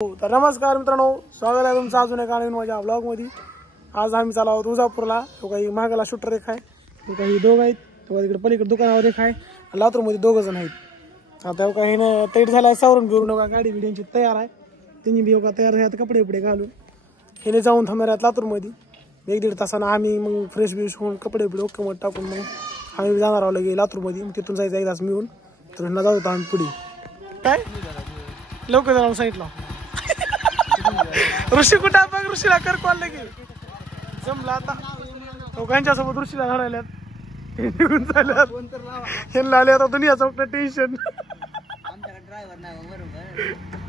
तर नमस्कार मित्रांनो, स्वागत आहे तुमचं अजून एका नवीन माझ्या ब्लॉग मध्ये। आज आम्ही चाललो आहोत तुळजापूरला। तो काही मागाला शूटर एक आहे, तो काही दोघ आहेत, तो तिकडे पलीकडे दुकानावर एक आहे, लातूर मध्ये दोघ जण आहेत। आता काही तयार झालाय, सावरून घेऊन नका गाडी बिड्यांची तयार आहे, त्यांनी बी का तयार आहे कपडे बिपडे घालून हे जाऊन थांबणार आहेत लातूर मध्ये। 1-1.5 तासानं आम्ही मग फ्रेश बिश होऊन कपडे बिडे ओके मध्ये टाकून मग आम्ही जाणार आहोत लगे लातूर मध्ये। मग तिथून जायचं एकदाच मिळून तर जाऊ होतो आम्ही पुढे। काय लवकर जाऊन सांगितलं ऋषी कुठं बघ, ऋषीला कर कॉल लगे जमला आता। दोघांच्यासोबत ऋषीला घालायल्यात निघून चालल्यात, हे आले आता दुनियाचं फक्त टेन्शन।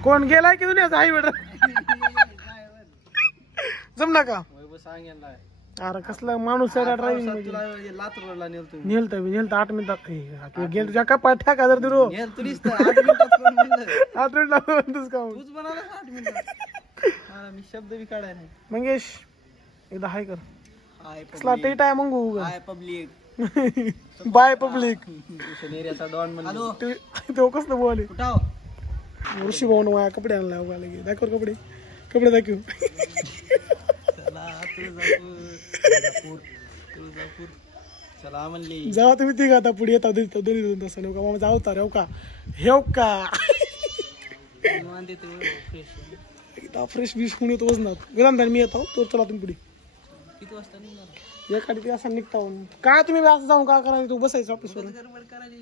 कोण गेलाय की दुनियाचा आई बेटा जमना का? अरे कसला माणूस आहे ड्रायव्हिंग मध्ये। लातूरला नेलत 8 मिनिटात गेल तुझ्या का पाठ्या का जर दिरो 8 मिनिटात 8 मिनिटात म्हणतोस का? तूच म्हणाला 8 मिनिटात मी शब्द बी काढाय नाही। मंगेश एकदा हाय कर, कसला टेट आहे मंगू हाय पब्लिक बाय पब्लिक एरियाचा डॉन म्हणलो तो कसं बोले कुठाव ऋषी भाऊ माझ्या कपडे आणला उगा लगे दाखव कपडे कपडे दाखव। तुळजापूर चला म्हणली जावा तुम्ही तिघ आता पुढे येता दोन्ही 2 तासाने का मामा जाऊ तर का हेव का एकदा फ्रेश बीश होऊन येतो वजनात विरामदार मी येतो तो चला तुम्ही पुढे किती वाजता निघणार? एखादी ते असं निघता काय तुम्ही असं जाऊन का करायला तू बसायचं ऑफिसवर गडबड करायची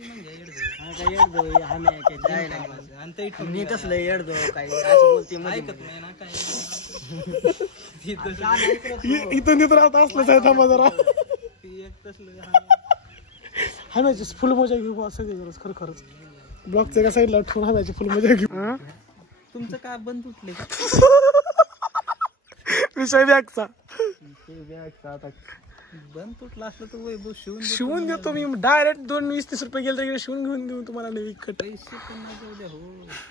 म्हणजे तसलं येडदो काही असं बोलते ऐकत नाही ना काय इथून तिथून आता असलंच आहे थांबा जरा हाम्याची फुल मजा घेऊ सगळी गरज खरं खरंच ब्लॉकच्या एका साईडला ठेवून हाम्याची फुल मजा घेऊ। तुमचं काय बंद तुटले विषय बॅगचा आता बंद तुटला असलं तर वैभव शिवून देतो मी डायरेक्ट 2-20-30 रुपये गेले तरी शिवून घेऊन देऊ तुम्हाला नवी कट पैसे पुन्हा जाऊ द्या हो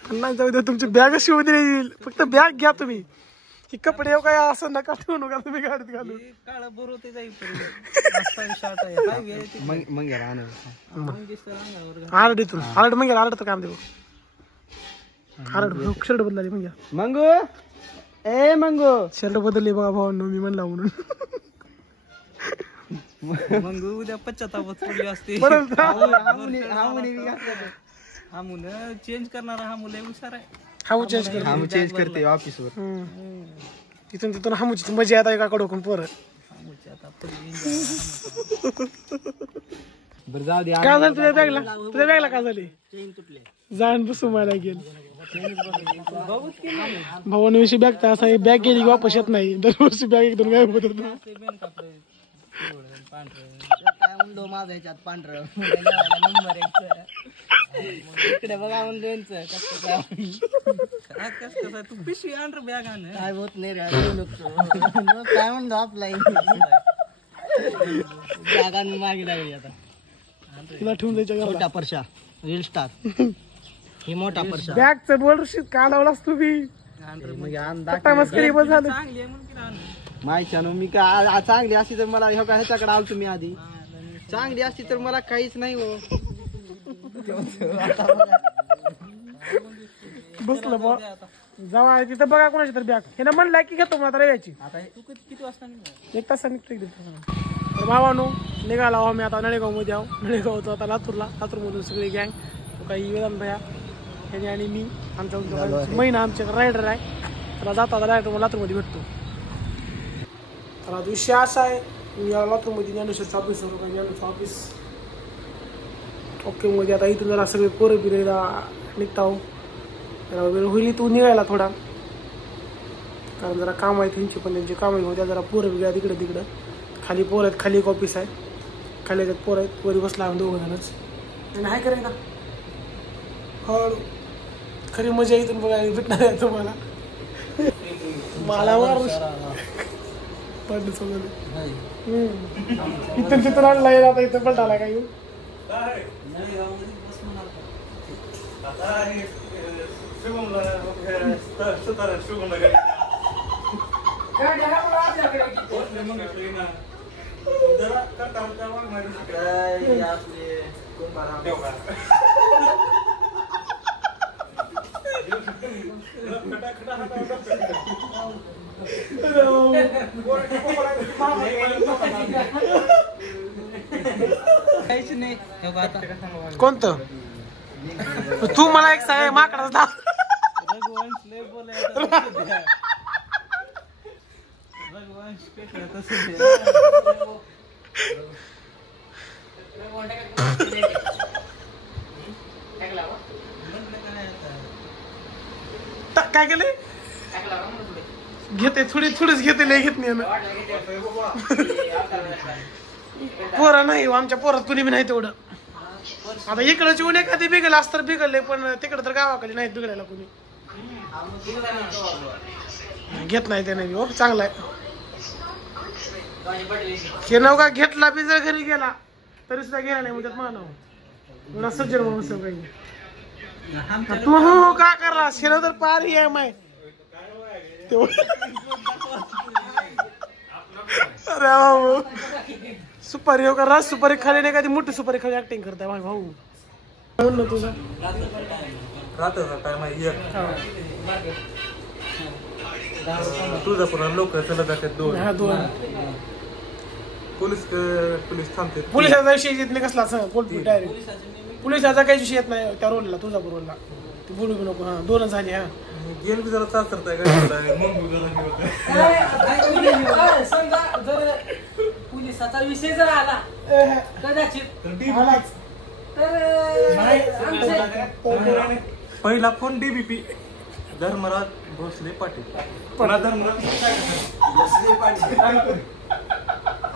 पुन्हा जाऊ द्या तुमची बॅग शिवून येईल फक्त बॅग घ्या तुम्ही ही कपडे काय असं नका ठेवू नका तुम्ही गाडीत घालून काळ बरोबर जाईल आरडीतून आरड मग आरड तर काम देऊ आरड शर्ट बदलली मग मंगू ए मंगू शर्ट बदलली बघा भावांनो मी म्हणला म्हणून मंगू उद्या पश्चातापात पडली असते हा मुलं चेंज करणारा हा मुलं हुशार आहे हामू चेंज करते ऑफिसवर तिथून तिथून हामूची मजा येत एका कडून परत जाऊ दे काय झालं तुझ्या बॅगला काय झाले चेन तुटले जाण बसू मला गेल भावाने विषयी बॅग तर असा बॅग गेली की वापस येत नाही दरवर्षी बॅग एकदम गायब होत माझा ह्याच्यात पांढरं नंबर इकडे बघा तू पिशवी आण बॅग आण काय होत नाही रे काय म्हणतो आपला बॅग आणून मागे लागली आता तुला ठेवून द्यायच्या मोठा परशा रील स्टार ही मोठा परशा बॅगचं बोल का लावलास तुम्ही मस्करी बस झालं माहिती मी काय चांगली असती तर मला ह्याच्याकडे आलो तुम्ही आधी चांगली असती तर मला काहीच नाही हो बसलं बा जावा तिथं बघा कोणाची तर बॅग हे ना म्हणलं की घेतो मला रव्याची किती वाजता 1 तास निघतो तर भावानो निघाला आहो मी आता नळेगाव मध्ये आहो नळेगावचं आता लातूर मधून सगळी गँग काही वेदांत भया ह्याने आणि मी आमच्या महिना आमचे रायडर आहे त्याला जाता डायरेक्ट लातूर मध्ये भेटतो। तर आता विषय असा आहे मी लातूर मध्ये ज्ञानेश्वरचं ऑफिस होतो ज्ञानेश्वर ऑफिस ओके मध्ये आता इथून जरा सगळे पोरं बिरायला निघता हो वेळ होईल तू निघायला थोडा कारण जरा काम आहे त्यांची पण त्यांची कामं होत्या जरा पोरं बिघ्या तिकडं खाली पोरं आहेत खाली एक ऑफिस आहे खाली याच्यात पोरं आहेत वरी बसला आम्ही 2 जणच आणि नाही करायला हळू खरी मजा इथून बघायला भेटणार आहे तुम्हाला मला मार पडलं सगळं इथून तिथून आणला आता इथं पलटाला काय कोणतं तू मला एक सांग माकडाच नाव काय केले घेते थोडीच घेते लय घेत नाही पोरा नाही आमच्या पोरात कुणी बी नाही तेवढं आता इकडची ऊन एखादी बिघल असतं बिघडले पण तिकडे तर गावाकडे नाही बिघडायला कुणी घेत नाही त्याने हो चांगला आहे हे नवका घेतला बी जर घरी गेला तरी सुद्धा गेला नाही म्हणजे मानव एवढा सज्जन माणूस काही तू हो का करला शेण तर पार आहे माय अरे भाऊ सुपारी हो का सुपारी खाली नाही कधी मोठी सुपारी खाली ऍक्टिंग करताय माझा भाऊ म्हणून ना तुझं तुळजापूरला लोक चलत जातात दोन पोलीस थांबते पोलिसाचा विषय येत नाही कसला डायरेक्ट पोलिसाचा काही विषय येत नाही त्या रोडला तुळजापूर रोडला ते बोलू बी नको हा दोनच झाली हा गेल बी जरा चालताय समजा जर पोलिसाचा विषय जर आला कदाचित तर पहिला फोन डीबीपी धर्मराज भोसले पाटील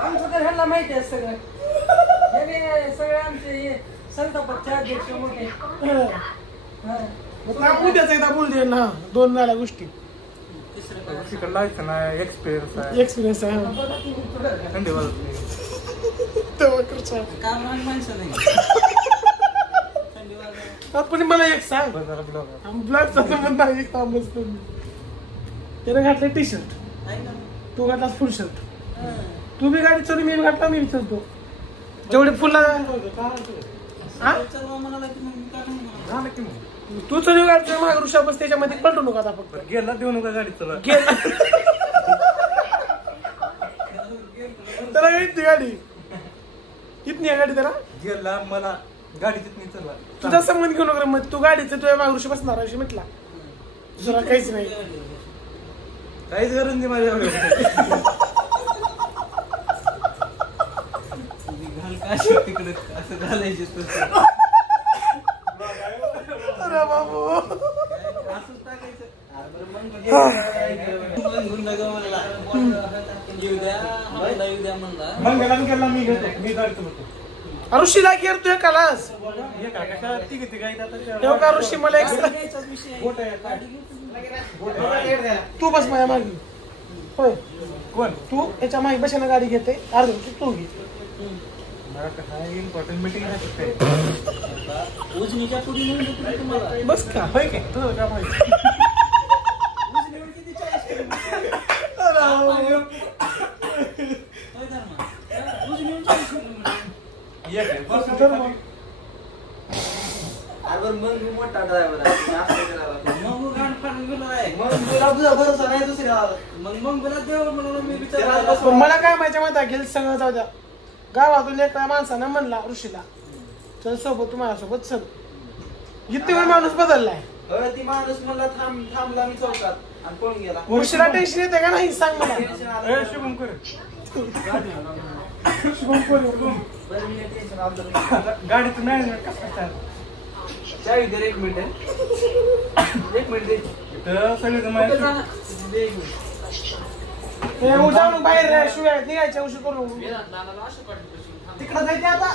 आमचं तर ह्यांना माहिती आहे सगळं सगळे आमचे संतापचे अध्यक्ष मोठे उद्याच एकदा बोल दे ना दोन झाल्या गोष्टी लायसन आहे एक्सपिरियन्स आहे थंडी वाजत पण मला एक सांग ब्लॉगचा संबंध आहे एक काम असतो त्याने घातलं टी शर्ट तू घातला फुल शर्ट तू बी गाडी चोरी मी घातला मी विचारतो जेवढे फुल तू चोरी गाडी माग ऋषा बस त्याच्यामध्ये पलटू नका आता फक्त गेला देऊ नका गाडी चला त्याला इतनी गाडी कितनी आहे गाडी त्याला गेला मला गाडी तिथनी चला तुझा संबंध घेऊ नका मग तू गाडीचं तुझ्या माग ऋषी बसणार अशी म्हटला दुसरा काहीच नाही काहीच गरज नाही माझ्या तिकडे असं घालायचे अरे बाबू ऋषीला घेतोय कालास का ऋषी मला एक तू बस माझ्या मागे होय कोण तू याच्या मागे बसायला गाडी घेते अर्ध तू घे इम्पॉर्टंट मीटिंग बस का होय काय तुझं का माहिती मोठा ड्रायव्हर मला काय माहिती माहिती गेल सगळं जाऊ द्या गावातून एका माणसानं म्हणला ऋषीला चल सोबत तुम्हाला सोबत चल इथे माणूस बदललाय ती माणूस म्हणला थांबला मी चौकात आणि पळून गेला ऋषीला टेन्शन येते का नाही सांग मला शुभम कर गाडीचं नाही कसं चावी दे एक मिनिट दे सगळे उद्या बाहेर शिवाय निघायच्या उशीर करू तिकडं जायचे आता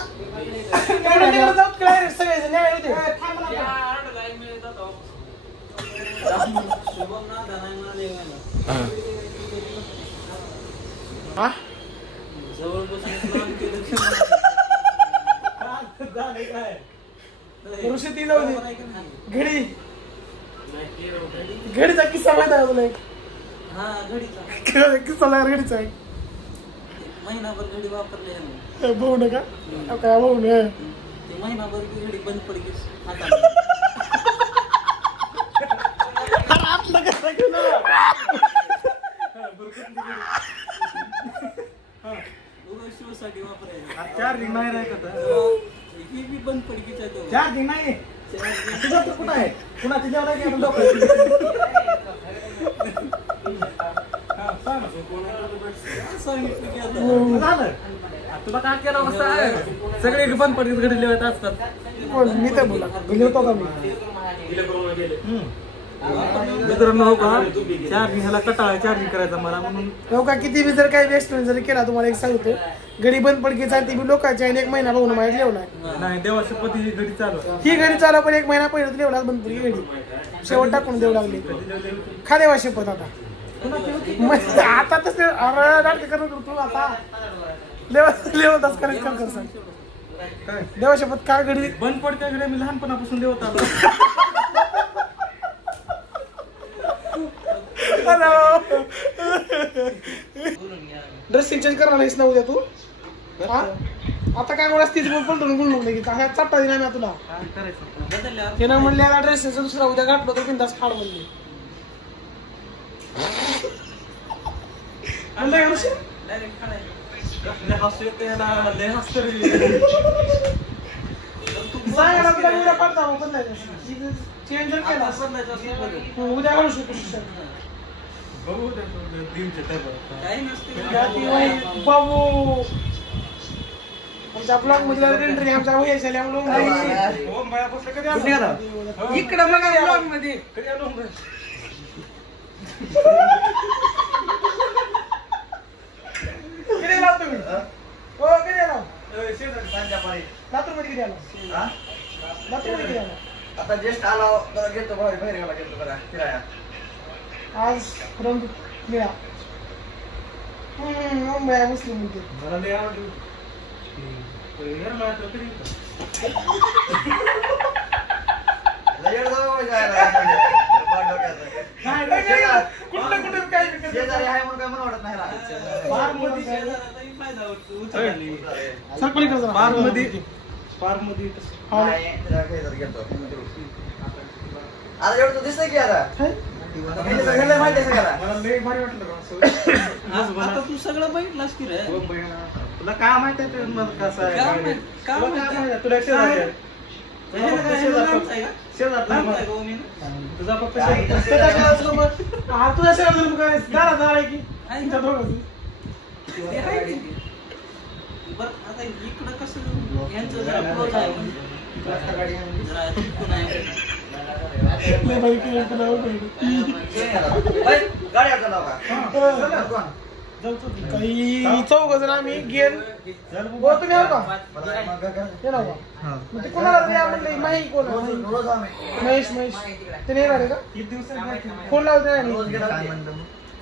तिकडे जाऊ काय सगळे न्याय होते ऋषी ती जाऊ दे घडीचा किस्सा माहिती आहे तुला एक किस्सा घडीचा आहे महिनाभर घडी वापरले भाऊ नका काय भाऊ न महिनाभर घडी बंद पडली शिवसाठी वापरायचं चार्जिंग नाही राहत ही बी बंद पडकीच्या चार्जिंग नाही तुझं तर कुठं आहे कुणाची जेवढा की आपण डोकं झालं तुला काय केलं असं सगळे बंद पडकीत घडी लिहित असतात कोण मी तर बोला लिहितो का मी मित्रांनो हो का चार्जिंग ह्याला कटाळा चार्जिंग करायचा मला म्हणून हो का किती बी जर काही वेस्ट जर केला तुम्हाला एक सांगतो घडी बंद पडकी चालते बी लोकांची आणि 1 महिना बघून माझ्या लिवणार नाही देवाची पती ही घडी चालू ही घडी चालू पण 1 महिना पहिलं लिवणार बंद पडकी घडी शेवट टाकून देऊ लागली खा देवा शपथ आता आता तस नाटक करतो आता लेवल तस करायचं काम कर सांग देवा शपथ काय घडी बंद पडत्या घडी मी लहानपणापासून देवत आलो ड्रेसिंग चेंज करणार नाहीस ना उद्या तू हा? आता काय मला तीच पलटून बोलू नको काय चट्टा दिला ना तुला ते ना म्हणले आता ड्रेस दुसरा उद्या घातलो तर बिंदास फाड म्हणले चेंज जर केला उद्या घालू शकतो बाबू आमच्या ब्लॉग मध्ये एंट्री आमच्या वही इकडे बघा ब्लॉग मध्ये किती लाव तुम्ही हो किती लाव लातूरमध्ये किती आला लातूरमध्ये किती आला आता जस्ट आला घेतो बाहेर गेला घेतो बघा फिराया आज रंग निळा मुंबई मुस्लिम म्हणते मला लय आवडली शेजारी आहे म्हणून काय मला वाटत नाही आता एवढं दिसतंय की आता आता तू सगळं बघितलास की रे तुला काय माहित आहे कसं आहे तुला तुझा फक्त तुझ्या शेजारी की आता इकडं कसं यांचं जरा क्लोज आहे जरा चिटकून आहे काही चौघ जण आम्ही गेल तुम्ही आहो का ते कोणाला म्हणलं माही कोण महेश महेश ते नाही येणार आहे का फोन लावते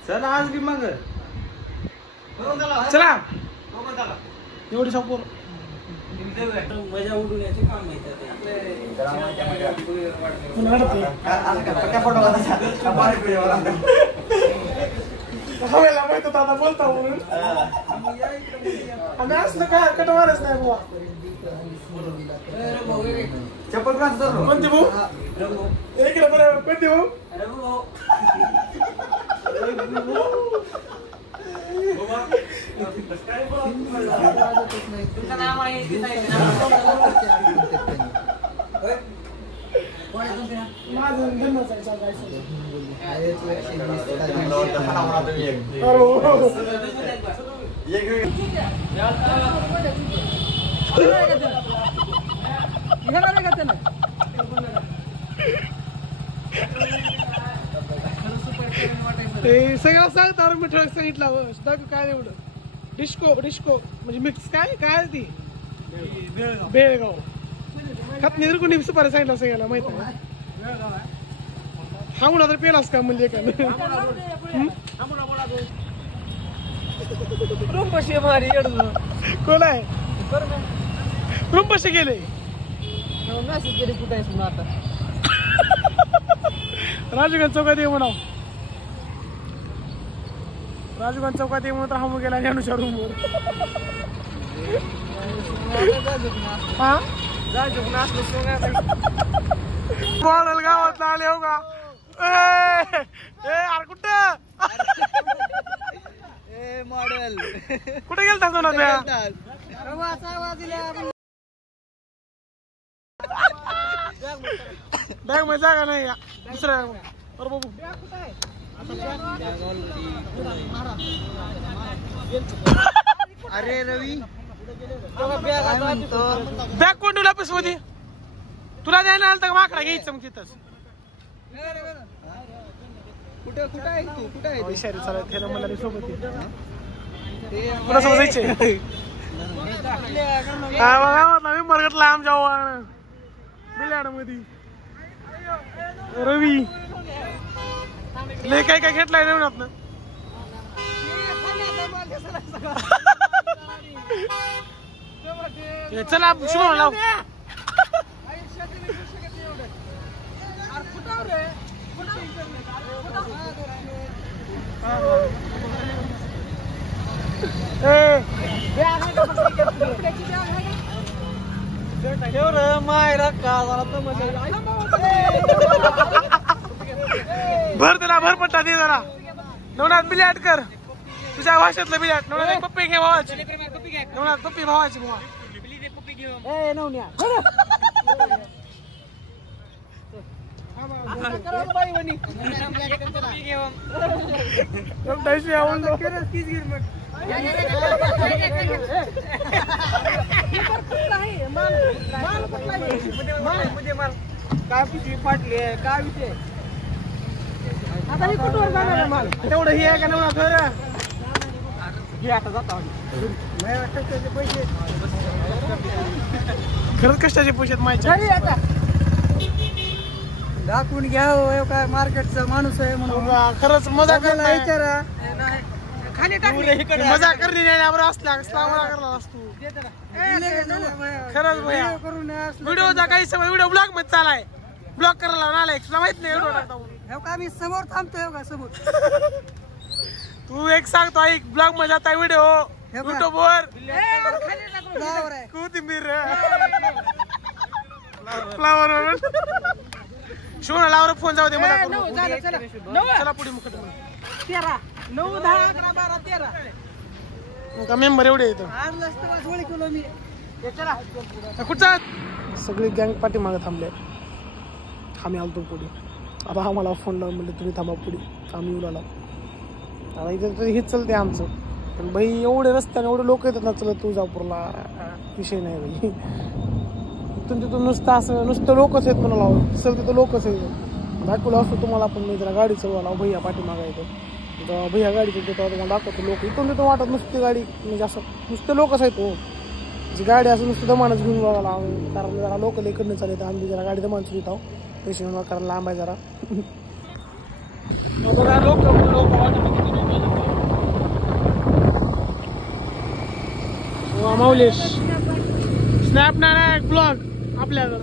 चला आज बी मग चला एवढी सपोर मजा उडवण्याचे काम आहे हवेला माहित होता आता बोलता म्हणून आणि असलं काय कटवारच नाही बुवा चप्पल का कोणते भाऊ इकडे बरं कोणते भाऊ तुमचं नाव आहे माझं जन्मच आहे ते सगळं सांगता मिठळ सांगितलं काय एवढं डिस्को डिस्को म्हणजे मिक्स काय काय ती बेळगाव खतनी तर कोणी सुपारी सांगितलं सगळ्याला माहित आहे हा मुला तर पेलास का म्हणजे काय रूमपाशी मारी कोण आहे रूमपाशी गेले मेसेज केली कुठे आहे आता राजगंज चौकात ये म्हणाव राजगंज चौकात ये म्हणून तर हा गेला अनुषा रूमवर हा गावातला आले हो का अरे कुठं मॉडेल कुठे गेलता दोन बॅग मध्ये जागा नाही का दुसऱ्या बरं बाबू अरे रवी बॅग कोण ठेवला ऑफिस मध्ये तुला द्यायला आलं तर माकडा घ्यायचं मग तिथंच कुठे कुठे आहे तू कुठे आहे विषारी चालत हे मला सोबत कुणासोबत जायचे काय बघा मी मरगतला आमच्या बिलाड मध्ये रवी लय काय काय घेतलाय नवीन ना चला शुभ लाव भर त्याला भर पट्टा दे जरा नवनाथ बिल्याट कर तुझ्या भाषेतलं बिल्याट नवनाथ पप्पी घे भावाची नवनाथ पप्पी भावाची भावा काय पिशवी फाटली काय विषय आता हे कुठवर जाणार माल तेवढं हे आहे का नवनाथ आता जाता पैसे खरंच कष्टाचे पैसे माहिती आता दाखवून घ्या काय मार्केटचा माणूस आहे म्हणून खरंच मजा करला विचारा खाली टाकली मजा करणे असला करला असतो खरंच भैया व्हिडिओचा काही समय व्हिडिओ ब्लॉग मध्ये चालाय ब्लॉग करायला नालाय तुला माहित नाही व्हिडिओ टाकता आम्ही समोर थांबतोय का समोर तू एक सांगतो ऐक ब्लॉग मध्ये जाता व्हिडिओ युट्यूब वर कोथिंबीर फ्लावर शिवणा लावर फोन जाऊ दे मला चला पुढे मुख 13 9 10 11 12 13 मेंबर एवढे येतो कुठचा सगळी गँग पाठीमागे थांबले आम्ही आलतो पुढे आता आम्हाला फोन लावून म्हणले तुम्ही थांबा पुढे आम्ही येऊ लागलो आता इथे हेच चलते आमचं पण भाई एवढे रस्त्याने एवढे लोक येतात ना चलत तुळजापूरला विषय नाही भाई इथून तिथून नुसतं असं नुसतं लोकच आहेत म्हणा लावून सर तिथं लोकच आहेत दाखवलं असतो तुम्हाला पण मी जरा गाडी चलवायला भैया पाठीमागा येतो जेव्हा भैया गाडी चलतो तेव्हा तुम्हाला दाखवतो लोक इथून तिथून वाटत नुसती गाडी म्हणजे असं नुसते लोकच आहेत हो जी गाडी असं नुसतं दमानच घेऊन बघायला कारण जरा लोकल इकडनं चालत आम्ही जरा गाडी दमान सुरू आहो पैसे घेऊन कारण लांब आहे जरा बघा लोक माऊलेश स्नॅप नाही ब्लॉग आपल्याकडं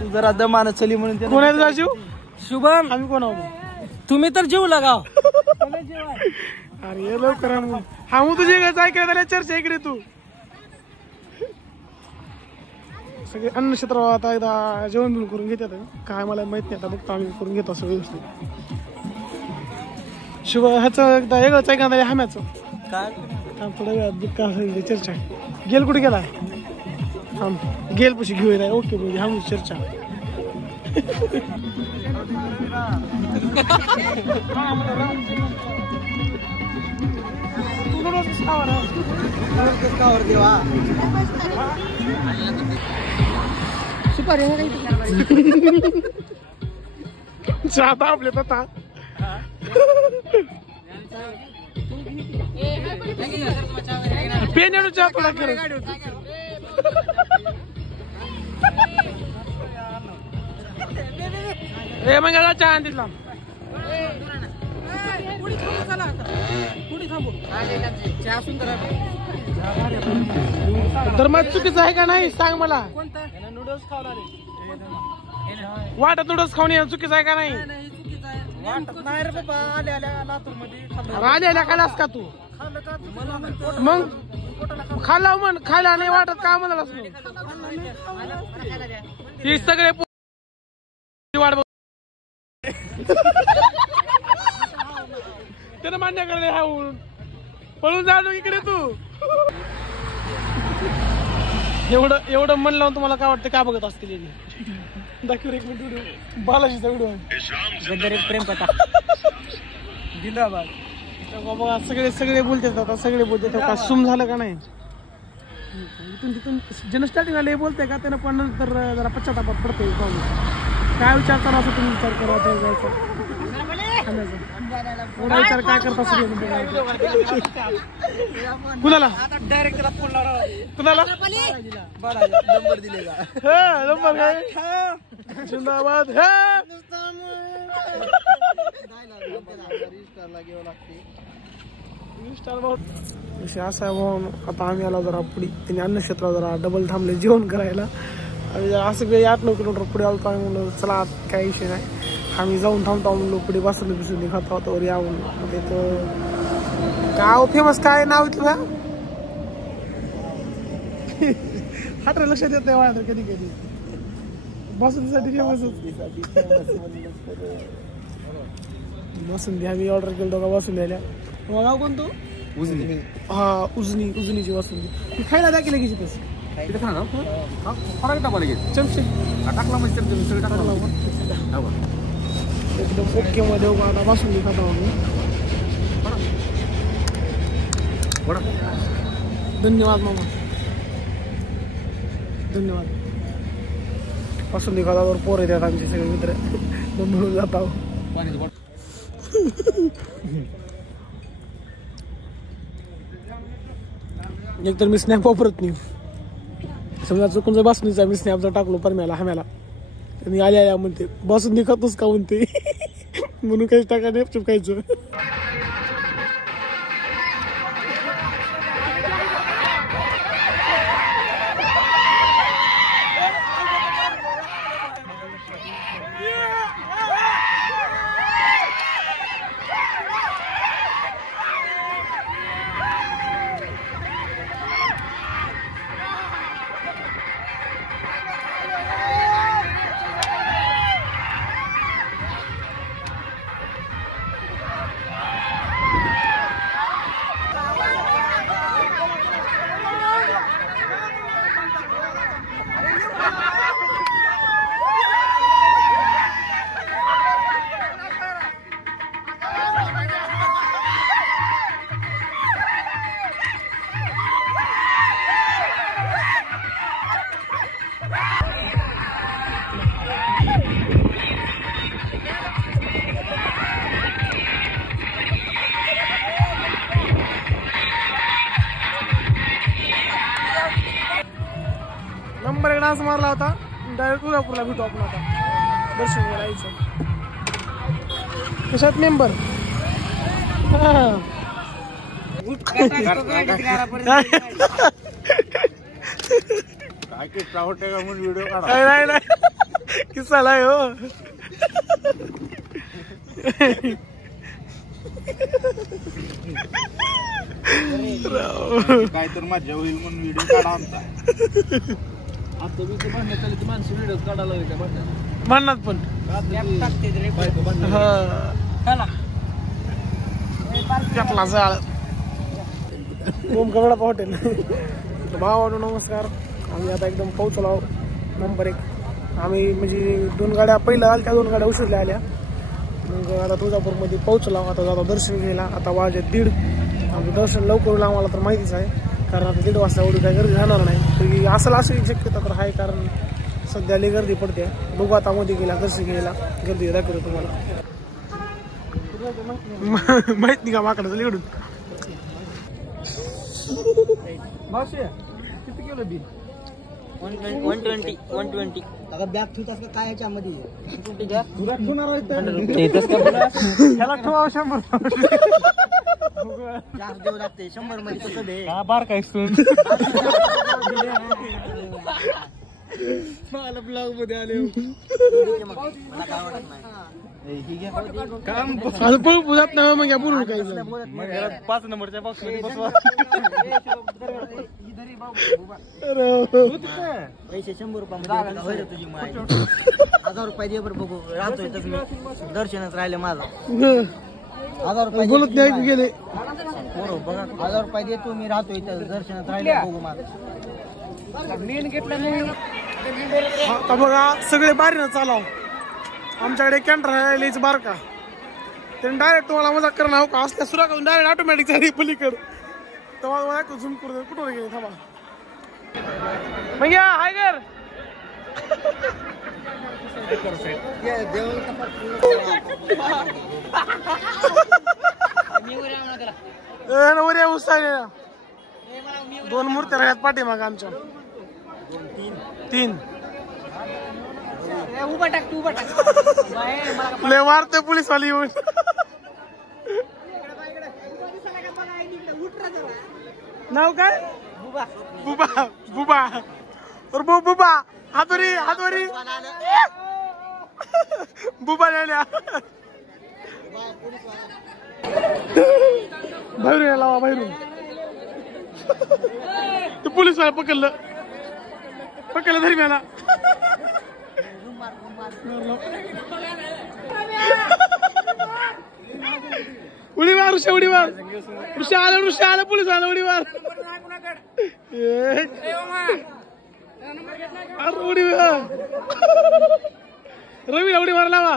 तू जरा दमानं चली म्हणून कोण आहे राजू शुभम आम्ही कोण आहोत तुम्ही तर जीव लगाव अरे लवकर हा मग तुझी ऐकायला झाल्या चर्चा इकडे तू सगळे अन्न क्षेत्र आता एकदा जेवण बिवण करून घेतात काय मला माहित नाही आता बघतो आम्ही करून घेतो असं व्यवस्थित शिव ह्याचं एकदा वेगळंच ऐका झालं हाम्याचं काय थोड्या वेळात चर्चा गेल कुठे गेला गेल पशी घेऊया ओके म्हणजे हा चर्चा सुपारी जाता आपले तथा पेन एवढं चहा थोडा कर ए मग चहा आण तिथला तर मग चुकीचं आहे का नाही सांग मला नूडल्स खावला वाटत नूडल्स खाऊन येणं चुकीचं आहे का नाही नाही रे बाबा आल्या लातूर मध्ये आल्या खालास का तू मग खाल्ला म्हण खायला नाही वाटत का म्हणालास हे सगळे वाट त्यानं मान्य करणे हा म्हणून पळून जाणू इकडे तू. एवढं म्हणलं तुम्हाला काय वाटतं, काय बघत असतील दाखव एक मिनिट व्हिडिओ, बालाजीचा व्हिडिओ प्रेम कथा जिंदाबाद. बाबा सगळे बोलतात आता, सगळे बोलतात का सुम झालं का नाही. तिथून जन स्टार्टिंगला लय बोलते का त्यानं, पण नंतर जरा पश्चातापात पडतोय. काय विचार करा असं तुम्ही विचार करा जायचं एवढा विचार काय करता सगळे कुणाला कुणाला नंबर दिलेला नंबर काय जिंदाबाद विषय असा आहे भाऊ. आता आम्ही आला जरा पुढे, त्यांनी अन्न क्षेत्रात जरा डबल थांबले जेवण करायला. आम्ही असं काही 8-9 किलोमीटर पुढे आलो. आम्ही म्हणलं चला काही विषय नाही, आम्ही जाऊन थांबतो म्हणलो पुढे बसून खातो होतो वर यावून. तिथं काय फेमस काय नाव इथलं का हाटर लक्षात येत नाही मला कधी कधी. बासुंदीसाठी फेमसच बासुंदी आम्ही ऑर्डर केलं का बासुंदी आल्या. मग गाव कोणतं उजनी. हा उजनीची बासुंदी ती खायला द्या की लगेच तसं चमचे टाकला एकदम ओके मध्ये आता बासुंदी खाता आम्ही. धन्यवाद मामा, धन्यवाद. बासुंदी खातावर पोर येतात आमचे सगळे मित्र म्हणून जात आहो. एकतर मी स्नॅप वापरत नाही, समजा चुकून जर बासुंदीचा मी स्नॅप जर टाकलो परम्याला हम्याला त्यांनी आल्या म्हणते बासुंदी खातोच का म्हणते म्हणून काही टाका नाही चुकायचं. नंबर एक डान्स मारला होता, डायरेक्ट तुळजापूरला भेटू आपण आता दर्शन घ्यायला यायचं. कशात मेंबर नाही किस्सा नाही हो. काय तर मजा होईल म्हणून व्हिडिओ काढा आमचा. माणसं व्हिडिओ काढायला म्हणणार पण त्यातला जाळ ओम कवडा हॉटेल. भावानो नमस्कार. आम्ही आता एकदम पोहोचलो नंबर 1. आम्ही म्हणजे 2 गाड्या पहिल्या आल्या, त्या 2 गाड्या उशिरल्या आल्या. मग आता तुळजापूरमध्ये पोहोचलो. आता जातो दर्शन घ्यायला. आता वाजे 1:30. आमचं दर्शन लवकर होईल आम्हाला तर माहितीच आहे, कारण आता 1:30 वाजता एवढी काही गर्दी राहणार नाही. तरी असं अशी शक्यता तर आहे, कारण सध्या लई गर्दी पडते. बघू आता मध्ये गेला दर्शन घ्यायला गर्दी दाखवतो तुम्हाला. माहित नाही का माकडं चल इकडून. किती किलो बिल? 120. आता बॅग ठेवतात का काय याच्यामध्ये? ह्याला ठेवा 100. जास्त देऊ लागते 100 मध्ये कसं दे. बार काय सून मला ब्लॉग मध्ये आले. मला काय वाटत नाही. काम पळू पुजात नाही मग या बोलू काय 5 नंबरच्या बॉक्स मध्ये बसवा. पैसे 100 रुपये तुझी माय 1000 रुपये दे बरं बघू राहतोय तर मी दर्शनात राहिले माझा 1000 रुपये बोलत नाही गेले बघा 1000 रुपये देतो मी राहतो इथं दर्शनात राहिले बघू माझा मेन घेतला नाही आता बघा सगळे बारीनं चालाव आमच्याकडे कॅन्टर राहिलेच बार का त्यांनी डायरेक्ट तुम्हाला मजा करणं का असल्या सुरा करून डायरेक्ट ऑटोमॅटिक झाली पलीकड तेव्हा मला झूम करू कुठं गेले थांबा मग या हाय कर दोन मूर्त्या राहतात पाठीमाग आमच्या 3 उभा टाक तू उभा टाक लय मारते पोलीस वाली येऊन नाव काय बुबा बुबा बुबा और बुबा हातोरी हातोरी बुबा लिहिल्या बाहेरून लावा बाहेरून ते पोलीस वाला पकडलं दरम्याला उडी मार ऋषा आलं पोलीस आलं उडी मार उडी मार रवीला उडी मार लावा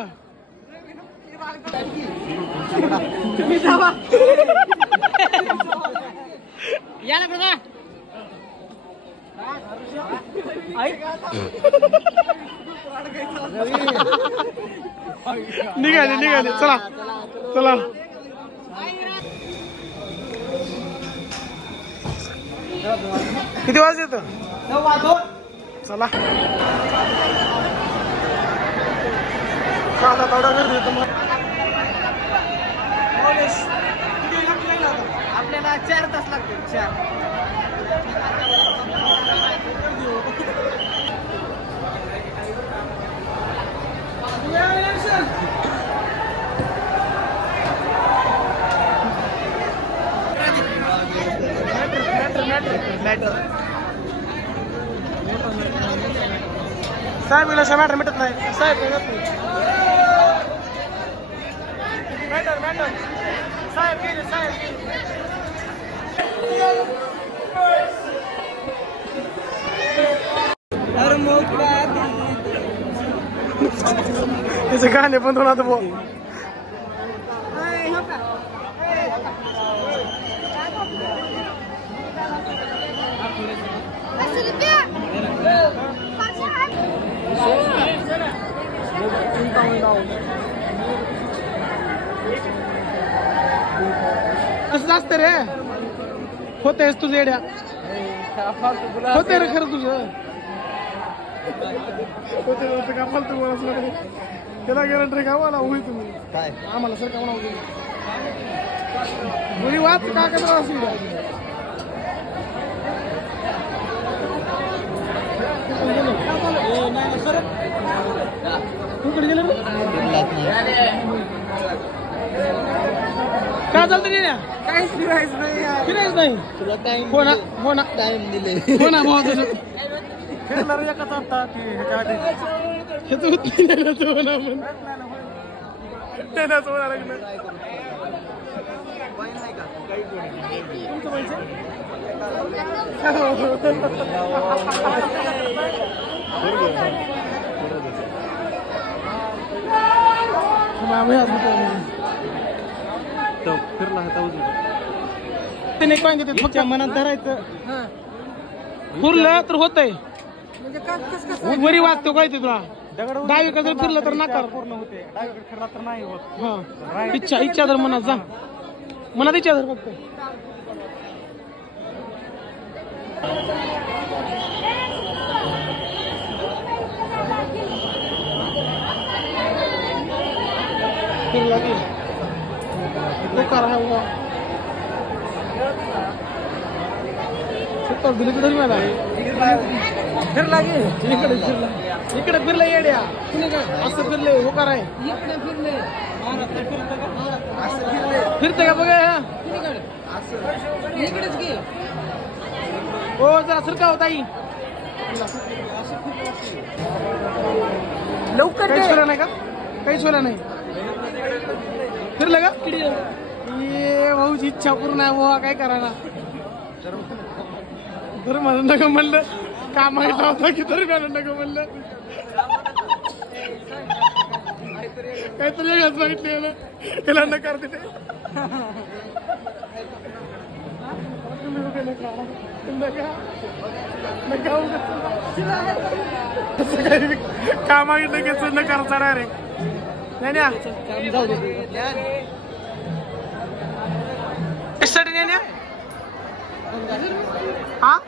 निघाले चला किती वाजता येतं 9:02 चला थोडा गर्दी येतो मग आपल्याला 4 तास लागतील 4 साहेब इला मॅटर मिटत नाही साहेब मॅटर साहेब गेले त्याचे गाणे बंद होणार बोल कसं असतं रे होतेस तुझं येड्या होते रे खरं तुझं होते का फालतू बोला त्याला गेलं रे गावाला होईल तुम्ही काय आम्हाला सर का मुली वाच का करणार असेल कुठे गेलं काय चालतं गेल्या काहीच फिरायचं नाही फिरायचं नाही तुला टाइम हो ना टाइम दिले हो ना भाऊ तुझं फिरणार एकच आता हेच होत नाही म्हणा पण त्याचं म्हणा लागलं मनात धरायचं फुरलं तर होतंय वरी वाचतो काय ते तुला डावीकडे जर फिरलं तर नाकार पूर्ण होते डावीकडे फिरला तर नाही होत हा इच्छा धर मनात जा मनात इच्छा धर फक्त फिरला की बेकार आहे उभा सत्तर दिली तर मला फिरला गे इकडे फिरलं येड्या असं फिरले होकार आहे इकडे फिरले फिरते का बघा इकडेच गे हो जरा सरका होता लवकर काहीच सोला नाही का काहीच सोला नाही फिरलं का ये भाऊची इच्छा पूर्ण आहे भाऊ काय करायला तर मला नका म्हणलं का माहिती होता की तरी मला नका म्हणलं काहीतरी वेगळंच माहितलं त्याला नकार देते का मागितलं की नकार चढा रे नाही हा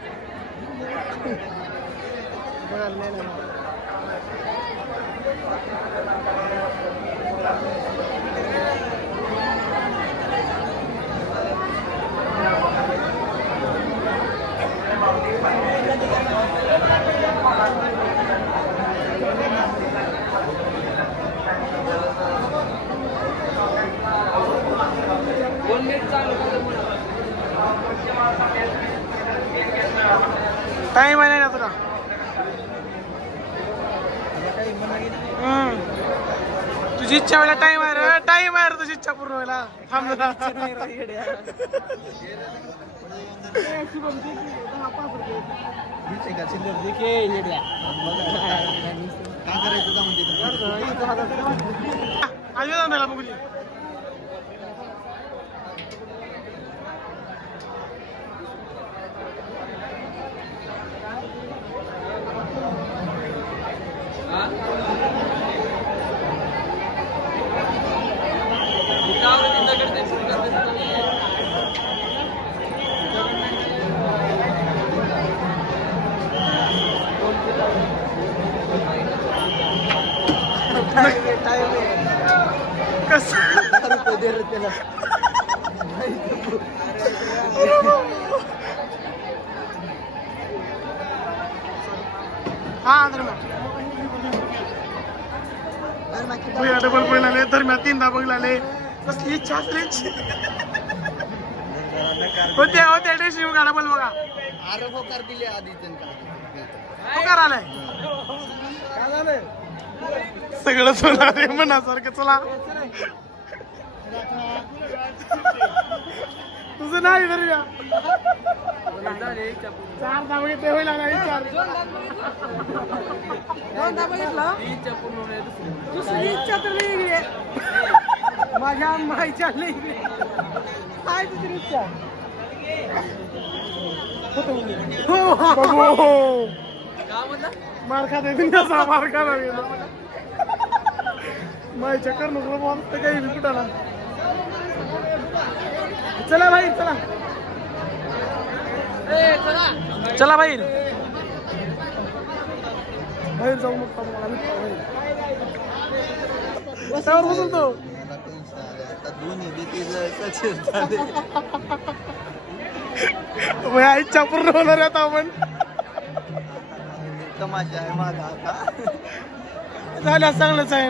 टाइम आहे ना तुला तुझी इच्छा व्हायला टाइम आहे रे टाइम आहे रे तुझी इच्छा पूर्ण व्हायला थांब त्याला बघली हा डबल बघलाले दरम्यान तीनदा बघलाले कसली इच्छा असल्याची होत्या होत्या टेन्शन बघा डबल बघा अरे होकार दिले आधी होकार आलाय सगळं होणार आहे मनासारखं चला तुझं नाही तरी चारदा बघितले होईल विचार दोनदा बघितलं दुसरी इच्छा तर वेगळी आहे माझ्या माईच्या वेगळी काय दुसरी इच्छा मार खाते दुनियाचा मार खाणार माईच्या करणं वाटतं काही कुठाला चला भाई चला चला भाई बाहेर जाऊ मग बसावर बसून तो इच्छा पूर्ण होणार आता आपण तमाशा आहे माझा आता झाल्या चांगलंच आहे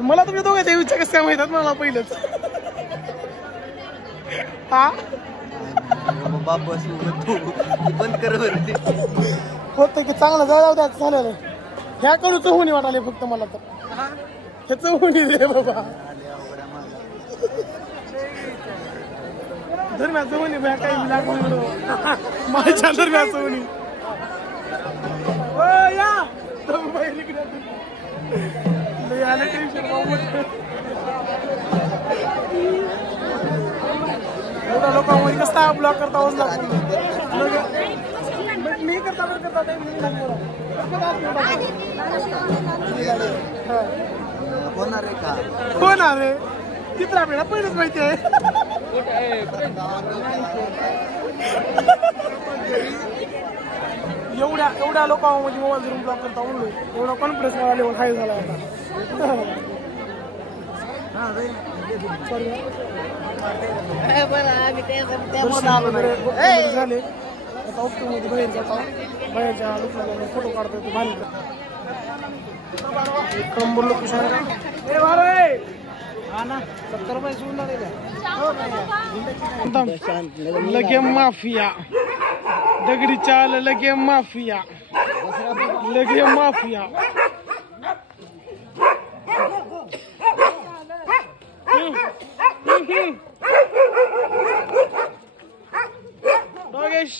मला तुम्ही दोघांच्या इच्छा कसं काय माहितात मला पहिलंच हा बाबा बंद कर होतं की चांगलं जाऊ द्या झालेलं ह्या कडू चव्हाणी वाटाले फक्त मला तर हे चव्हाणी रे बाबा दरम्यान चव्हाणी भ्या काही लागून माझ्या दरम्यान चव्हाणी या एवढा लोकांमध्ये कसं ब्लॉक करता मी करता होणार आहे का होणार आहे चित्र आपल्याला पहिलंच माहिती आहे एवढ्या लोकांमध्ये मोबाईल धरून ब्लॉक करता म्हणलो एवढा कॉन्फिडन्स लेवल हाय झाला आता झाले आता ऑक्टोमध्ये बाहेर जातो बाहेरच्या लोकांना फोटो काढतो ते भारी कंबर लोकेशन 70 रुपये सोडून लगे माफिया दगडी चाल लगे माफिया लगे माफिया योगेश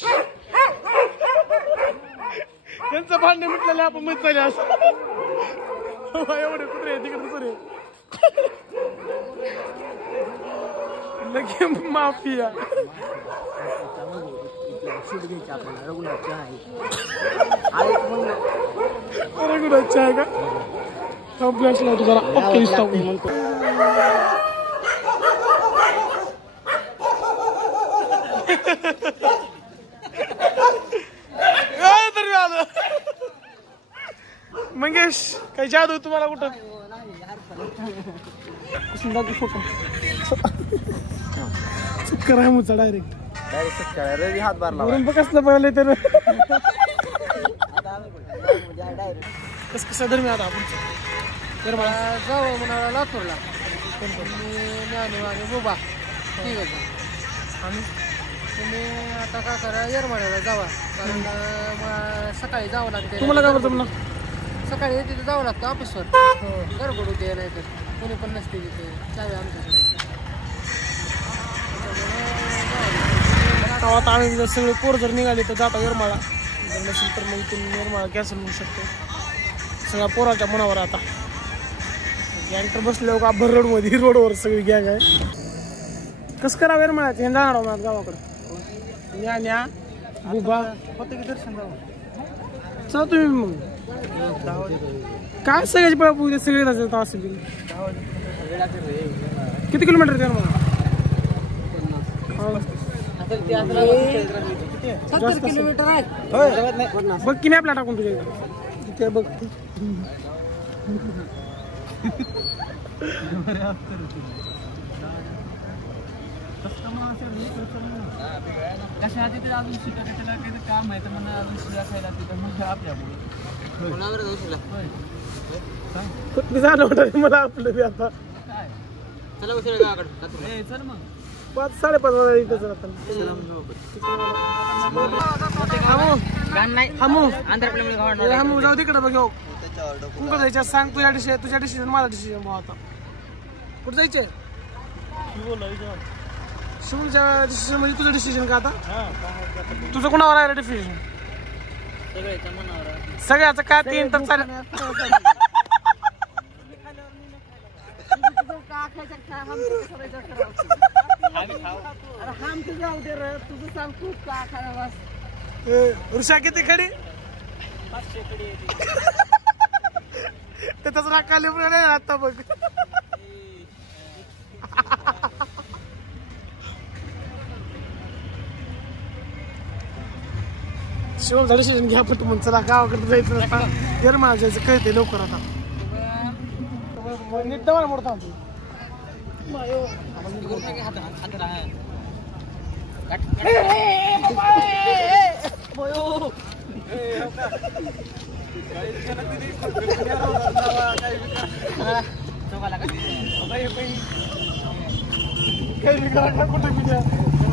त्यांचं भांडण मिटलेलं आपण मत झाले असं एवढे कुत्रे तिकडे कुत्रे लगे माफिया शूट घ्यायची आपल्याला रघुनाथची आहे रघुनाथची आहे का कॉम्प्लेक्स लावतो जरा ओके दिसतो म्हणतो तरी आलं मंगेश काही जादू तुम्हाला कुठं फोटो करा मुचा डायरेक्ट रवी हात मारला कसलं पळले तर कस कसं दरम्यान आता आपण तर मला जाऊ म्हणाला लातूरला ज्ञानी आणि बोबा ठीक आहे आणि तुम्ही आता काय करा येरमाळ्याला जावा कारण सकाळी जावं लागतं तुम्हाला काय करतो म्हणा सकाळी तिथे जावं लागतं ऑफिसवर गडबड होते नाही तर कोणी पण नसते तिथे चावी आमच्याकडे आता आम्ही जर सगळे पोर जर निघाले तर जाता येरमाळा जर नसेल तर मग इथून येरमाळा कॅन्सल होऊ शकतो सगळ्या पोराच्या मनावर आता गँग तर बसले का भररोडमध्ये रोडवर सगळी गँग आहे कसं करावं येरमाळ्यात हे जाणार आहोत गावाकडं न्या बुबा होतं की दर्शन जाऊ चला तुम्ही मग काय सगळ्याची पळा सगळे जायचं असेल किती किलोमीटर आहे येरमाळा 70 किलोमीटर आहे बघ की मॅपला टाकून तुझ्या इकडे तिथे बघ कशा तिथे अजून शिका त्याला काही काम आहे तर मला अजून शिका खायला तिथं मग आपल्यामुळे झालं होतं मला आपलं बी आता चला उशिरा गावाकडे चल मग 5-5:30 वाजता इथं चला हमू जाऊ तिकडे बघ कुठं जायचं सांग तुझ्या डिसिजन माझा डिसिजन आता कुठं जायचंय शिवच्या डिसिजन म्हणजे तुझं डिसिजन का आता तुझं कोणावर आहे डिसिजन सगळ्याचं काय 3 तर चालेल ऋषा किती खडी त्याचाच राखाले आता बघ शिवचा डिसिजन घ्या पण मग चला गावाकडे जायचं नसता येरमाळा जायचं कळते लवकर आता नीट दवा मोडता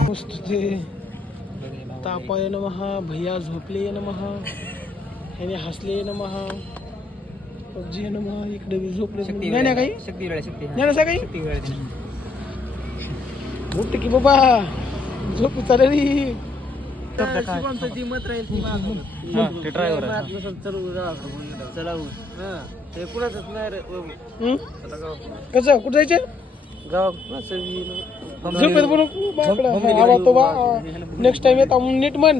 मस्त ते तापाय नमः भैया झोपले नमः ह्याने हसले नमः पबजी नमः इकडे झोपले नाही काही शक्ती वेळा शक्ती नाही नसा काही शक्ती वेळा उठ की बाबा झोप चालेली जी मत राहील ती ड्रायव्हर चलावू ते कुणाच नाही रे कसं कुठं जायचे नेक्स्ट टाइम येता नीट म्हण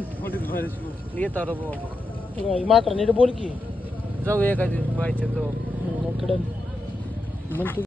येता माकडा नीट बोल की जाऊ एखादी बायच्या जाऊ म्हणतो